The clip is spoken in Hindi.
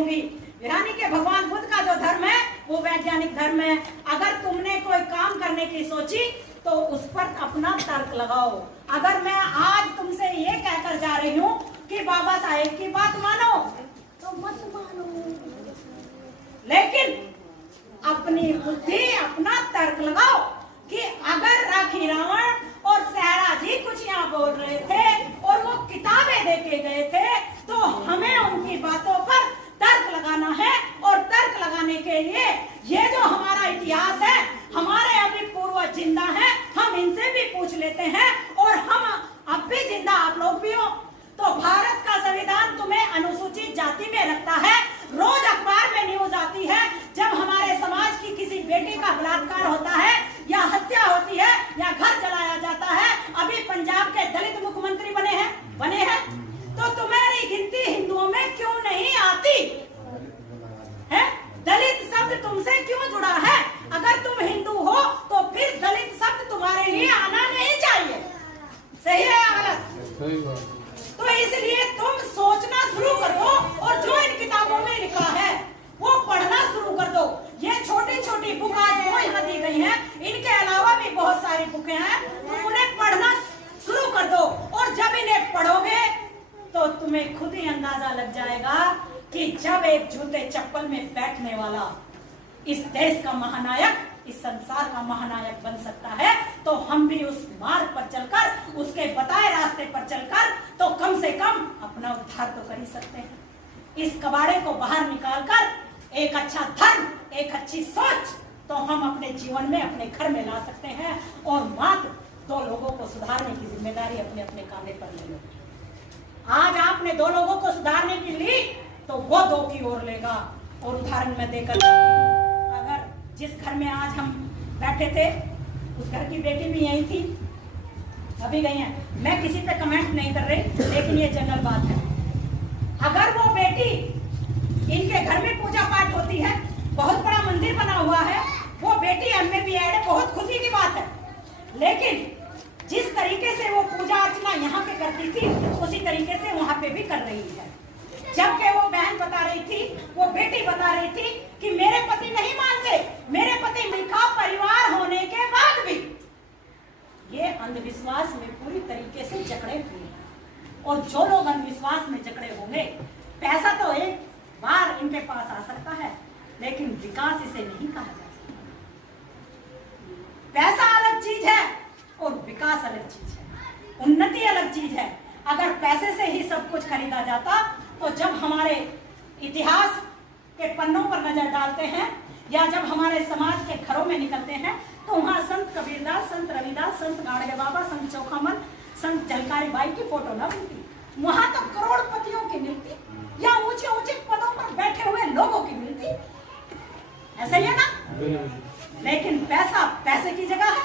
रहूंगी। यानी कि भगवान बुद्ध का जो धर्म है वो वैज्ञानिक धर्म है। अगर तुमने कोई काम करने की सोची तो उस पर अपना तर्क लगाओ। अगर मैं आज तुमसे ये कहकर जा रही हूँ कि बाबा साहेब की बात मानो तो मत मानो, लेकिन अपनी बुद्धि अपना तर्क लगाओ कि अगर राखी रावण और सहरा जी कुछ यहाँ बोल रहे थे और वो किताबें देके गए थे तो हमें उनकी बातों पर तर्क लगाना है। और तर्क लगाने के लिए ये जो हमारा इतिहास है, हमारे अभी पूर्वज जिंदा हैं, हम इनसे भी पूछ लेते हैं और हम अब भी जिंदा आप लोग भी हो। तो भारत का संविधान तुम्हें अनुसूचित जाति में रखता है। रोज अखबार में न्यूज आती है जब हमारे समाज की किसी बेटी का बलात्कार होता है या हत्या होती है या घर जलाया जाता है। अभी पंजाब के दलित मुख्यमंत्री बने हैं तो तुम्हारी गिनती हिंदुओं में क्यों नहीं आती है? दलित शब्द तुमसे क्यों जुड़ा है? अगर तुम हिंदू हो तो फिर दलित शब्द तुम्हारे लिए आना नहीं चाहिए। सही है या गलत? तो इसलिए तुम सोचना शुरू कर दो और जो इन किताबों में लिखा है वो पढ़ना शुरू कर दो। ये छोटी छोटी बुक आज जो यहाँ दी गई हैं, इनके अलावा भी बहुत सारी बुकें हैं, तुम उन्हें पढ़ना शुरू कर दो। और जब इन्हें पढ़ोगे तो तुम्हें खुद ही अंदाजा लग जाएगा कि जब एक जूते चप्पल में बैठने वाला इस देश का महानायक, इस संसार का महानायक बन सकता है तो हम भी उस मार्ग पर चलकर, उसके बताए रास्ते पर चलकर तो कम से कम अपना उद्धार तो कर ही सकते हैं। इस कबाड़े को बाहर निकालकर एक अच्छा धर्म, एक अच्छी सोच तो हम अपने जीवन में, अपने घर में ला सकते हैं। और मात्र 2 लोगों को सुधारने की जिम्मेदारी अपने अपने कांधे पर ले लो। आज आपने 2 लोगों को सुधारने की ली तो वो 2 की ओर लेगा। और उदाहरण मैं देकर अगर जिस घर में आज हम बैठे थे उस घर की बेटी भी यही थी, अभी गई है। मैं किसी पे कमेंट नहीं कर रही, लेकिन ये जनरल बात है। अगर वो बेटी, इनके घर में पूजा पाठ होती है, बहुत बड़ा मंदिर बना हुआ है, वो बेटी एमए भी ऐड है, बहुत खुशी की बात है। लेकिन जिस तरीके से वो पूजा अर्चना यहाँ पे करती थी उसी तरीके से वहाँ पे भी कर रही है। जबकि वो बहन बता रही थी, वो बेटी बता रही थी कि मेरे पति नहीं मानते, मेरे पति मिल्खा परिवार होने के बाद भी ये अंधविश्वास में पूरी तरीके से जकड़े हुए हैं। और जो लोग अंधविश्वास में जकड़े होंगे, पैसा तो एक बार इनके पास आ सकता है लेकिन विकास इसे नहीं कहा जा सकता। पैसा अलग चीज है और विकास अलग चीज है, उन्नति अलग चीज है। अगर पैसे से ही सब कुछ खरीदा जाता तो जब हमारे इतिहास के पन्नों पर नजर डालते हैं या जब हमारे समाज के घरों में निकलते हैं तो वहाँ संत कबीरदास, संत रविदास, संत गाड़गे बाबा, संत चौखामन, संत झलकारी बाई की फोटो न मिलती, वहां तो करोड़पतियों की मिलती या ऊंचे ऊंचे पदों पर बैठे हुए लोगों की मिलती। ऐसा ही है ना? लेकिन पैसा पैसे की जगह